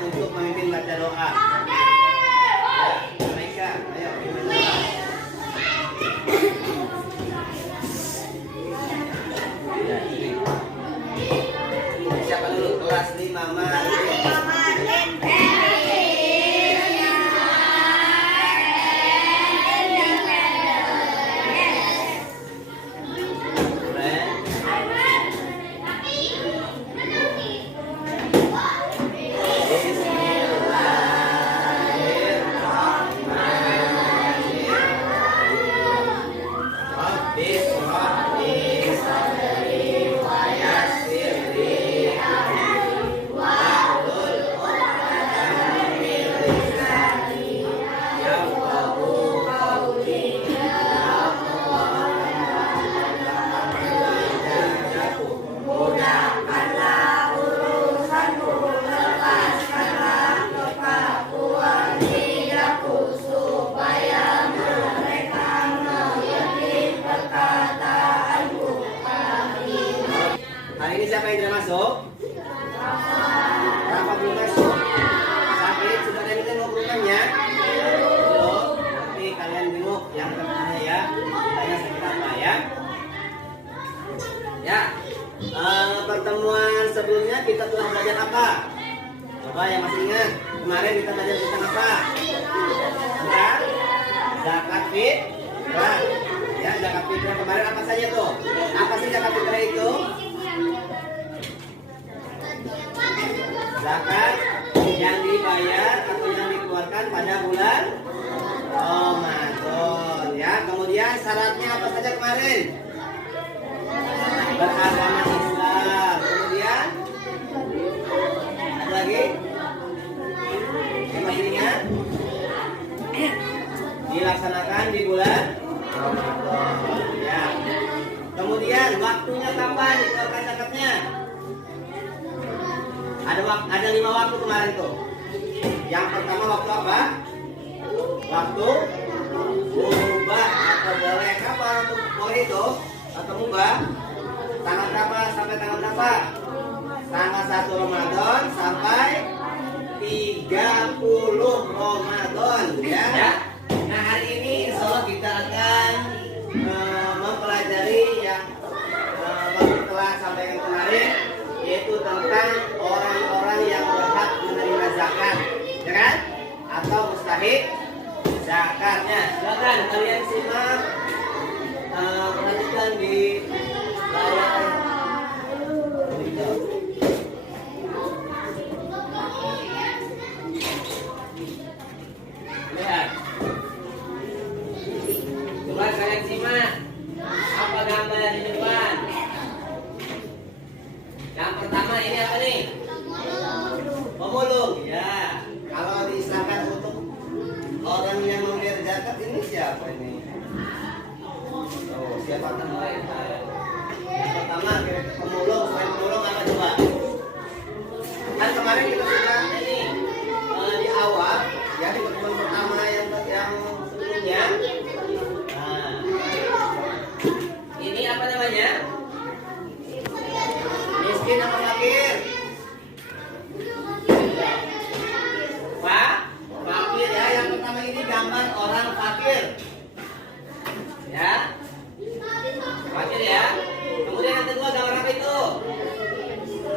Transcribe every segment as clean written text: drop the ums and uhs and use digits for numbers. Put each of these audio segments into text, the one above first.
untuk memimpin baca doa. Mereka, ayo pimpin doa. Siapa dulu? Kelas 5 Hari ini siapa yang tidak masuk? Berapa belum masuk? Sakit? Sudah ada yang tengok rumahnya? Belum? Nanti kalian tengok yang bertanya ya. Tanya sakit apa ya? Ya. Pertemuan sebelumnya kita telah belajar apa? Coba yang masih ingat. Kemarin kita belajar tentang apa? Tentang zakat fitrah. Ya, zakat fitrah kemarin apa saja tuh? Apa sih zakat fitrah itu? Zakat yang dibayar atau yang dikeluarkan pada bulan Ramadan ya. Kemudian syaratnya apa saja kemarin? Beragama Islam. Kemudian ada lagi? Yang masih ingat? Dilaksanakan di bulan Ramadan ya. Kemudian waktunya kapan dikeluarkan zakatnya? Ada 5 waktu kemarin tuh. Yang pertama waktu apa? Waktu mubah atau boleh. Kapan boleh itu? Atau mubah? Tanggal berapa sampai tanggal berapa? Tanggal 1 Ramadan sampai 30 Ramadan ya. Nah hari ini insya Allah kita akan mempelajari yang telah sampaikan kemarin, yaitu tentang orang-orang yang berhak menerima zakat, ya kan? Atau mustahik zakatnya. Silakan kalian simak, perhatikan di layar. Lihat. Coba kalian simak. Apa gambar di depan? Yang pertama ini apa nih? Pemulung. Ya. Kalau diistilahkan untuk orang yang membayar zakat ini siapa ini? Oh, siapa namanya? Yang pertama pemulung. Selain pemulung apa coba? Kan kemarin kita sudah ini di awal ya, di pertemuan pertama yang sebelumnya. Nah, ini apa namanya? Miskin apa fakir? Pak, fakir ya. Yang pertama ini gambar orang fakir. Ya. Fakir ya. Kemudian yang kedua gambar apa itu?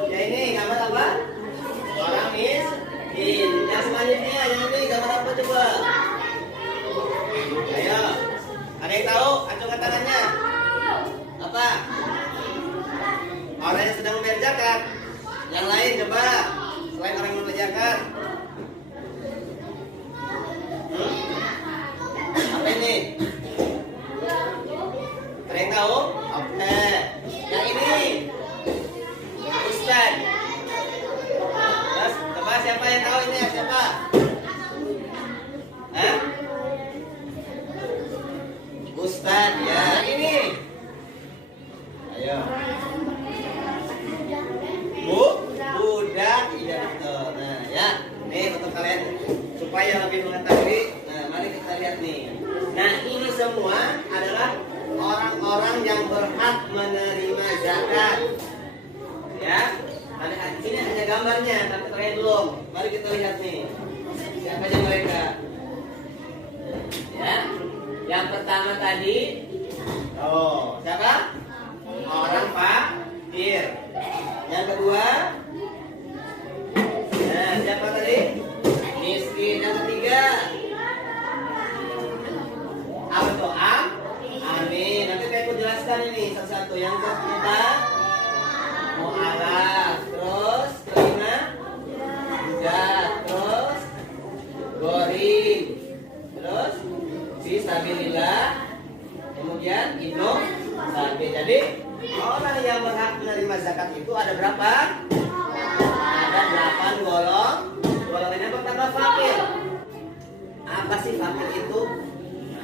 Ya ini gambar apa? Orang miskin. Yang selanjutnya yang ini gambar apa coba? Ayo. Ada yang tahu? Acungkan tangannya. Apa? Orang yang sedang membayar zakat. Yang lain coba, selain orang yang membayar zakat. Apa ini? Ada yang tahu? Oke. Yang ini Ustaz. Terus, coba siapa yang tahu ini? Siapa? Hah? Ustaz ya. Ini. Ayo. Budak, iya betul. Nah ya, nih untuk kalian supaya lebih mengetahui. Nah mari kita lihat nih. Nah ini semua adalah orang-orang yang berhak menerima zakat. Ya, ada di sini hanya gambarnya, tapi kalian belum? Mari kita lihat nih. Siapa aja mereka? Ya. Yang pertama tadi, oh, siapa? Orang fakir. Yang kedua, nah, siapa tadi? Miskin. Yang ketiga, apa tuh? Amin. Nanti saya aku jelaskan ini satu-satu. Yang keempat, mu'alaf. Terus kelima, juga. Terus gorim. Terus fisabilillah. Kemudian ibnu sabi. Jadi orang yang berhak menerima zakat itu ada berapa? Ada 8 golongan. Yang pertama fakir. Apa sih fakir itu?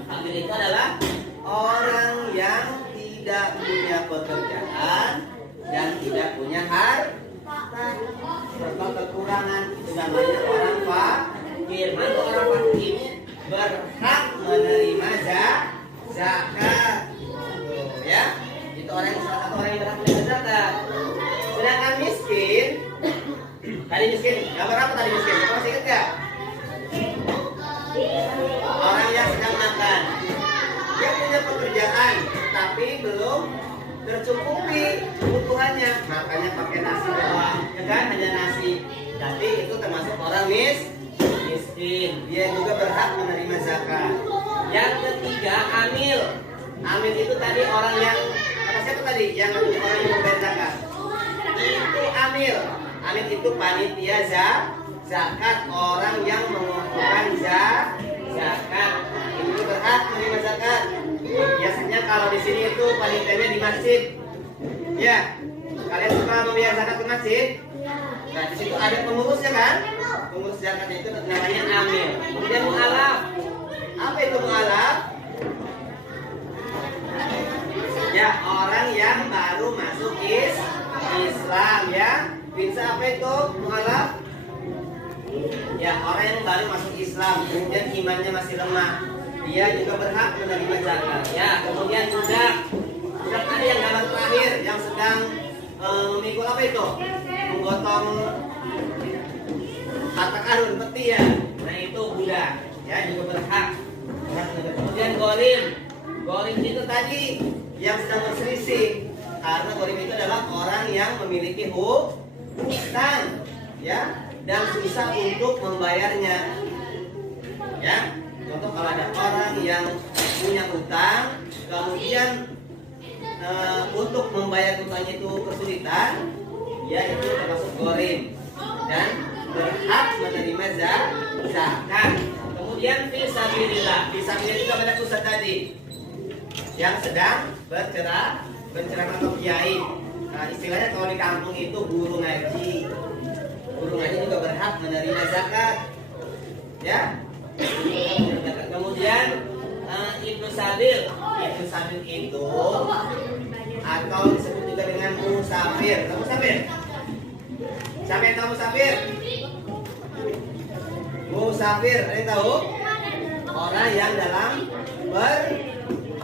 Fakir itu adalah orang yang tidak punya pekerjaan dan tidak punya harta serta kekurangan. Itu namanya orang fakir. Maka orang fakir ini berhak menerima zakat. Ya, itu orang yang salah satu orang yang berhak menerima zakat. Sedangkan miskin, tadi miskin, gambar apa tadi miskin? Kamu masih ingat gak? Orang yang sedang makan. Dia punya pekerjaan, tapi belum tercukupi kebutuhannya. Makanya pakai nasi doang, ya kan? Hanya nasi. Tapi itu termasuk orang miskin. Dia juga berhak menerima zakat. Yang ketiga, amil. Amil itu tadi orang yang kata siapa tadi? Yang orang yang membayar zakat. Itu amil. Amil itu panitia zakat, orang yang mengumpulkan zakat. Itu berhak menerima zakat. Biasanya kalau di sini itu panitianya di masjid. Ya, kalian suka membayar zakat ke masjid? Nah, di situ ada pengurusnya kan? Pengurus zakat itu namanya amil. Kemudian mu'alaf. Apa itu mu'alaf? Ya, orang yang baru masuk Islam ya. Bisa apa itu mu'alaf? Ya, orang yang baru masuk Islam, kemudian imannya masih lemah, dia juga berhak menerima zakat. Ya, kemudian budak tadi yang gambar terakhir, yang sedang memikul apa itu? Menggotong harta karun, peti ya. Nah itu budak, ya juga berhak. Kemudian gorim itu tadi yang sedang berselisih, karena gorim itu adalah orang yang memiliki hutang, ya, dan susah untuk membayarnya. Ya, contoh kalau ada orang yang punya hutang, kemudian untuk membayar hutangnya itu kesulitan, ya itu termasuk gorim dan berhak menerima zakat. Kemudian fisabilillah. Fisabilillah itu pada pusat tadi yang sedang berceramah atau kiai. Nah, istilahnya kalau di kampung itu guru ngaji. Guru ngaji juga berhak menerima zakat. Ya. Kemudian ibnu sabil. Ibnu sabil itu atau disebut juga dengan musafir. Musafir. Siapa yang tahu musafir? Musafir, ada yang tahu? Orang yang dalam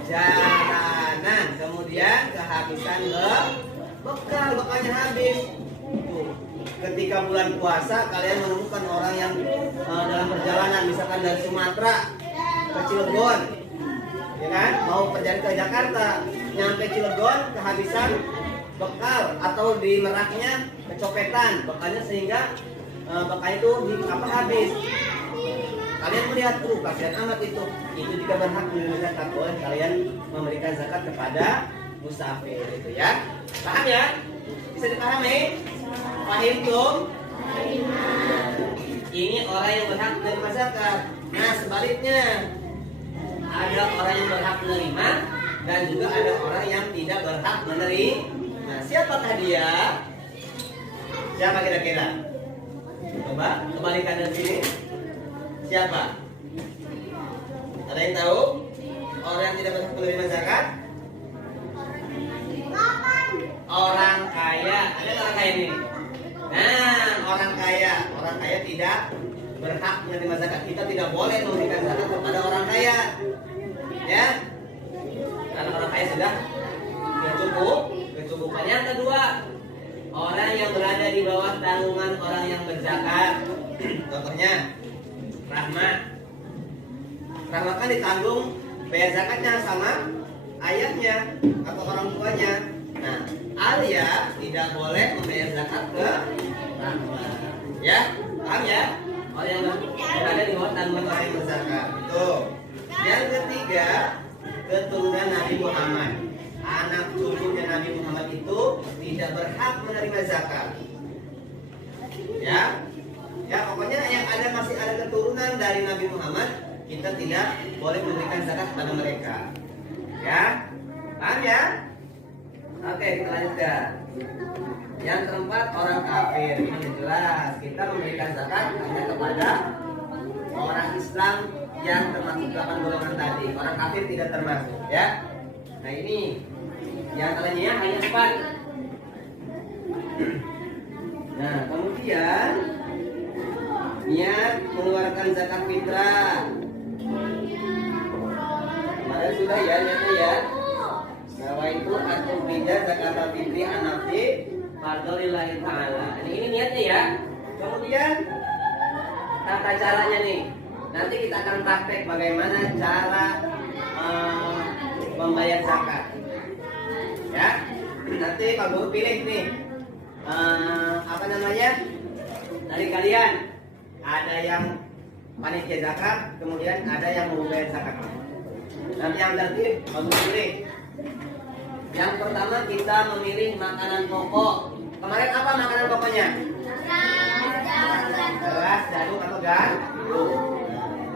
perjalanan, kemudian kehabisan bekalnya habis. Ketika bulan puasa kalian menemukan orang yang dalam perjalanan, misalkan dari Sumatera ke Cilegon, ya kan? Mau perjalanan ke Jakarta, nyampe Cilegon kehabisan bekal atau di Meraknya kecopetan bekalnya sehingga bekalnya itu habis. Kalian melihat kasihan amat itu juga berhak menerima zakat. Boleh kalian memberikan zakat kepada musafir itu ya. Paham ya? Bisa dipahami? Paham belum? Ini orang yang berhak menerima zakat. Nah sebaliknya, ada orang yang berhak menerima dan juga ada orang yang tidak berhak menerima. Nah siapakah dia? Siapa kira-kira? Coba kembalikan dari sini. Siapa? Ada yang tahu? Orang yang tidak berhak menerima zakat? Orang kaya. Ada orang kaya ini? Nah, orang kaya tidak berhak menerima zakat. Kita tidak boleh memberikan zakat kepada orang kaya. Ya? Karena orang kaya sudah cukup. Kecukupan yang kedua, orang yang berada di bawah tanggungan orang yang berzakat. Contohnya Rahmat. Rahmat kan ditanggung bayar zakatnya sama ayahnya atau orang tuanya. Nah, Alia tidak boleh membayar zakat ke Rahmat. Ya, paham ya? Orang yang berada di bawah tanggungan orang yang berzakat. Itu. Yang ketiga, keturunan Nabi Muhammad. Anak cucunya Nabi Muhammad itu tidak berhak menerima zakat. Ya, ya pokoknya yang ada masih ada keturunan dari Nabi Muhammad, kita tidak boleh memberikan zakat kepada mereka. Ya, paham ya? Oke, kita lanjutkan. Yang keempat, orang kafir. Ini jelas, kita memberikan zakat hanya kepada orang Islam yang termasuk 8 golongan tadi. Orang kafir tidak termasuk, ya. Nah ini yang antaranya hanya 4. Nah kemudian niat mengeluarkan zakat fitrah. Kemarin sudah ya niatnya ya. Bahwa itu atau beda zakat fitri anafsi fardholillahi ta'ala. Ini niatnya ya. Kemudian tata caranya nih. Nanti kita akan praktek bagaimana cara membayar zakat. Ya. Nanti Pak Guru pilih nih. Apa namanya? Dari kalian ada yang panitia zakat, kemudian ada yang mau bayar zakat. Nanti yang tertib Pak Guru pilih. Yang pertama kita memilih makanan pokok. Kemarin apa makanan pokoknya? Beras, jagung atau gandum.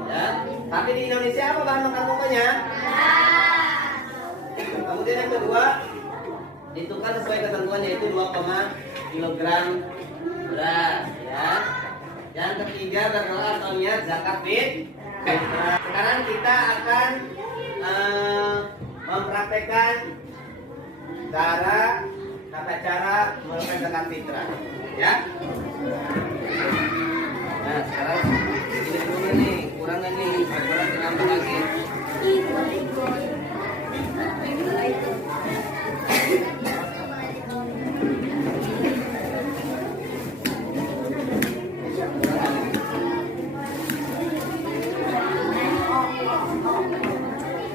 Ya. Tapi di Indonesia apa bahan makanan pokoknya? Kemudian yang kedua, ditukar sesuai ketentuan yaitu 2, kilogram beras. Ya. Yang ketiga berdoa atau niat zakat fitrah. Sekarang kita akan mempraktekkan tata cara melakukan zakat fitrah. Ya. Nah sekarang ini dulu nih, kurang nih, kurang ditambah lagi.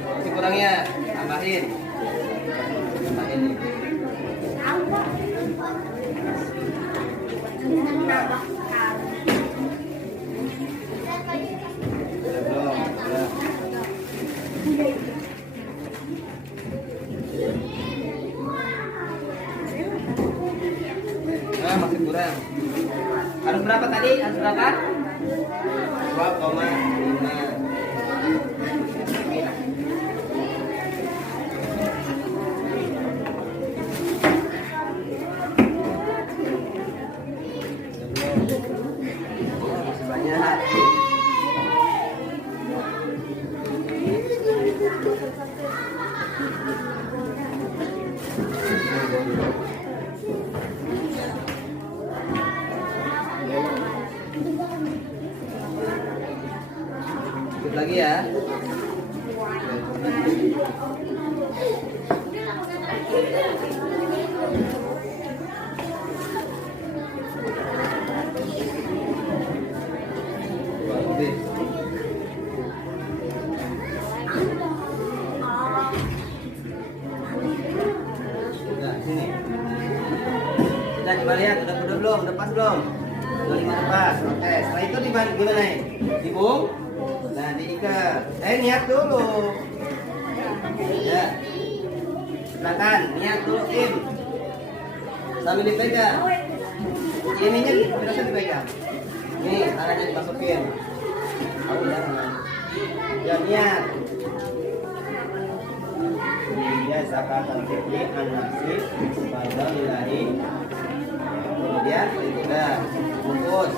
Masih kurang ya, tambahin. Tambahin nih. Masih kurang. Harus berapa tadi? Harus berapa? 2,5. Masih banyak. Ikut lagi ya. Nah, sini. Kita coba lihat udah belum? Udah pas belum? Udah 5 pas. Oke, setelah itu gimana nih? Dibung. Nah, diikat. Niat dulu. Ya. Silakan, niat dulu, Im. Sambil dipegang. Ininya berasa dipegang. Nih, tangannya dimasukin. Aku jangan. Ya, niat. Ya, zakat al-fitri an-nafsi fardholillahi. Kemudian sudah bungkus.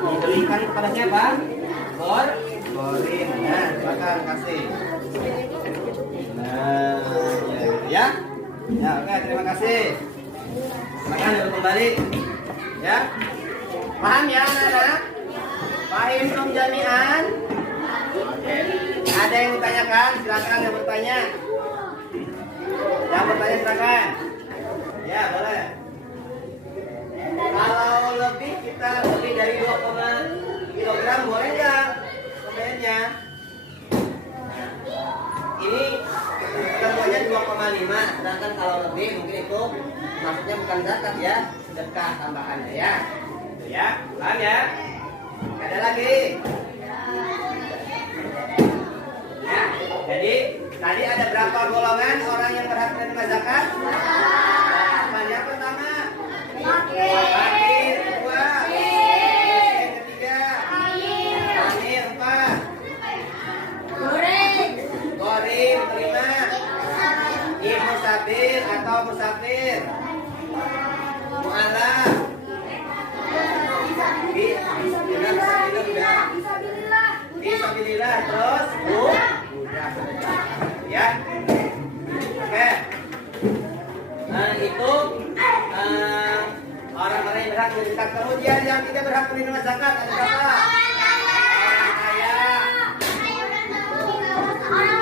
Diberikan kepada siapa? Borin. Nah, silakan kasih. Nah, ya. Ya, oke, terima kasih. Silakan duduk kembali. Ya. Paham ya, anak-anak? Paham dong jami'an? Oke. Ada yang bertanyakan? Silakan yang bertanya. Yang bertanya silakan. Ya, boleh. untuk, maksudnya bukan zakat ya, sedekah tambahannya ya. Itu ya, paham ya? Ada lagi. Ya, jadi tadi ada berapa golongan orang yang berhak menerima zakat? Yang pertama, fakir, dua, yang ketiga, amir, empat, gorim, kelima, musafir atau musafir, mu'alaf, fisabilillah, terus budak ya. Oke. Nah, itu orang-orang yang berhak menerima zakat. Kemudian yang tidak berhak menerima zakat ada berapa? Orang kaya.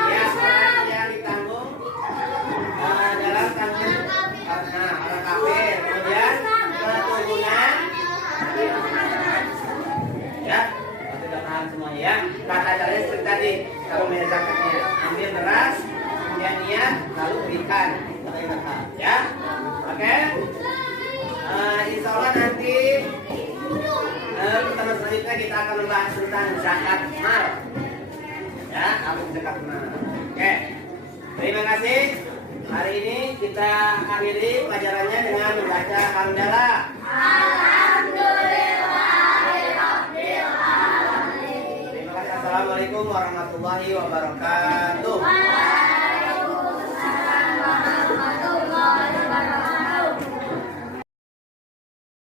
Ya, sekarang yang ditanggung dalam tanggung orang kafir. Kemudian keturunan. Ya, sudah paham semuanya ya. Tata caranya seperti tadi. Kalau bayar zakatnya, ambil beras, kemudian niat, lalu berikan. Ya, oke. Insya Allah nanti pertemuan selanjutnya kita akan membahas tentang zakat mal. Ya, apa zakat mal. Oke. Terima kasih. Hari ini kita akhiri pelajarannya dengan membaca hamdalah. Terima kasih. Assalamualaikum warahmatullahi wabarakatuh.